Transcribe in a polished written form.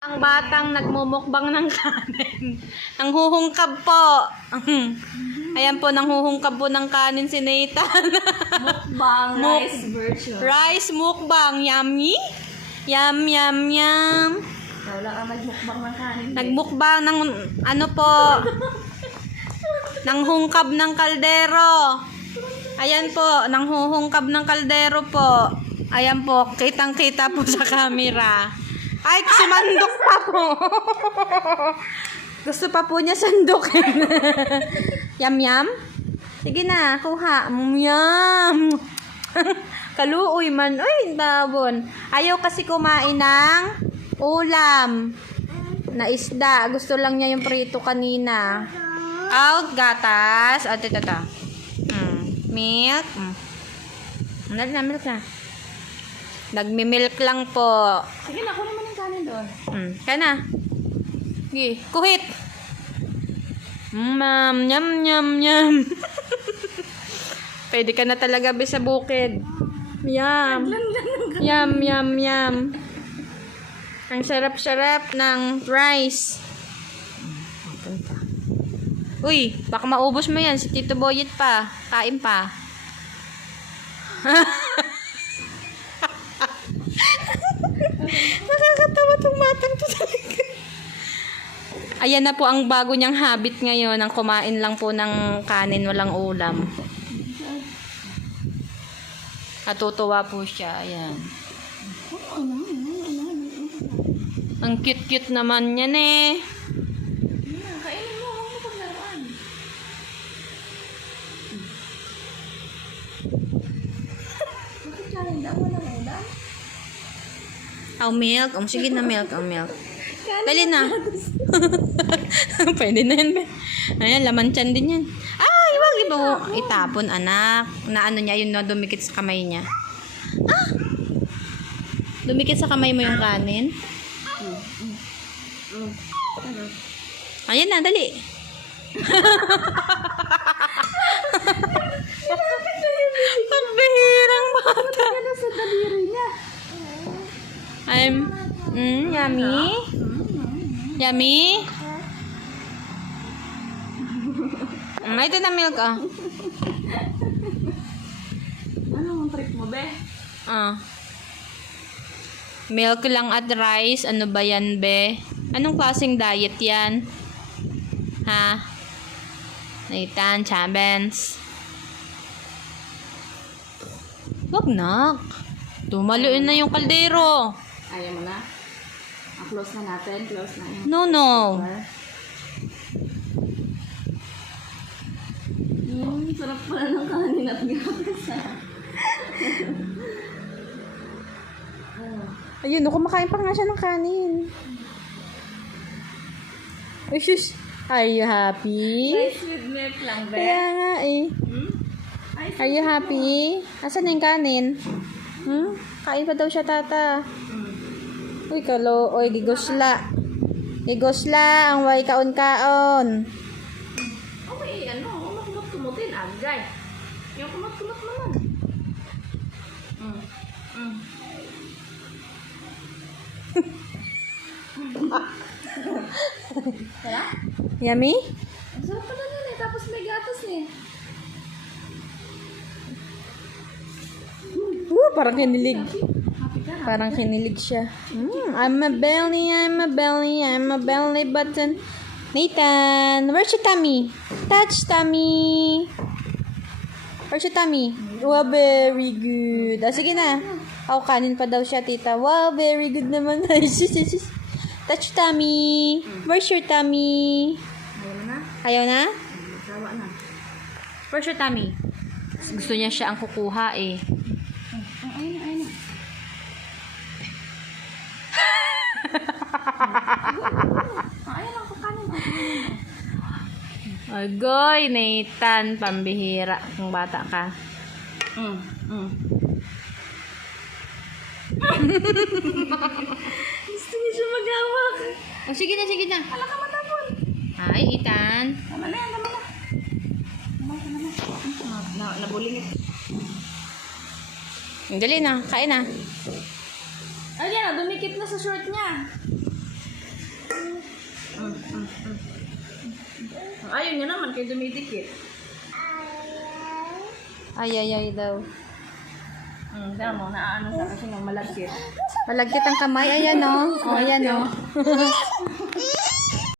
Ang batang nagmumukbang ng kanin. Nanghuhungkab po. Ayan po, nanghuhungkab po ng kanin si Nathan. Mukbang rice version. Rice mukbang. Yummy? Yum, yum, yum. Ikaw lang ang nagmukbang ng kanin. Nagmukbang ng ano po? Nanghungkab ng kaldero. Ayan po, nanghuhungkab ng kaldero po. Ayan po, kitang-kita po sa camera. Ay, sumandok pa po. Gusto pa po niya sandukin. Yum, yum. Sige na, kuha. Yum. Kaluoy man. Uy, tabon. Ayaw kasi kumain ng ulam na isda. Gusto lang niya yung prito kanina. Out, gatas. O, ito. Milk. Milk na. Nagmi-milk lang po. Sige na, kunin mo ng kanin doon. Kaya na. Sige, kuhit. Yum, yum, yum. Pwede ka na talaga be sa bukid. Yum. Yum, yum, yum. Ang sarap-sarap ng rice. Uy, baka maubos mo yan. Si Tito Boyet pa. Kain pa. Nakakatawa itong matang to talaga. Ayan na po ang bago niyang habit ngayon. Ang kumain lang po ng kanin, walang ulam. Natutuwa po siya. Ayan. Ang cute-cute naman yan eh. Kainin mo, huwag mo paglaruan. Bakit kanin daw? Walang ulam? Milk. Sige na milk. Milk. Dali na. Pwede na yan. Ayan, laman tiyan din yan. Ay, wag itapon, anak. Na ano niya, yun na dumikit sa kamay niya. Dumikit sa kamay mo yung kanin. Ayan na, dali. Ang bihirang bata. Ano sa daliri niya? Yummy. Yummy. Ito na milk, Ano ang trip mo, be? Milk lang at rice. Ano ba yan, be? Anong klaseng diet yan? Ha? Nathan, Chabens. Wag na. Tumaluin na yung kaldero. Ayaw mo na? Close na natin. Close na yung No. Sarap pala ng kanin at gatas. Ayun, kumakain pa nga siya ng kanin. Ay, shush. Are you happy? Rice with milk lang, be. Kaya nga eh. Are you happy? Asan na yung kanin? Kain pa daw siya, tata. Uy, oy, gigosla. Gigosla, ang way kaon-kaon. Okay, kumot-kumutin, agay. Yung kumot-kumot naman. Kaya? Yummy? Ang sarap pala nun eh, tapos may gatas eh. Parang kinilig. Happy ka na? Parang kinilig siya. I'm a belly button. Nathan, where's your tummy? Touch tummy. Where's your tummy? Wow, very good. Sige na. Kanin pa daw siya, tita. Wow, very good naman. Touch tummy. Where's your tummy? Ayaw Ayaw na? na? Sawa na. Where's your tummy? Gusto niya siya ang kukuha eh. Ayun na. Ayun ang kakanin. Agoy, Nathan, pambihira kung bata ka. Gusto niya siya mag-awak. Sige na. Wala ka matapon. Ay, Ethan. Tama na. Nabulingit. Dali na, kain na. Ayan, dumikit na sa short niya. Ayun nga naman, kay dumidikit. Ay daw. Tama mo, naaano sa kasi nga malagkit. Malagkit ang kamay. Ayan, oh. Oh, ayan, oh.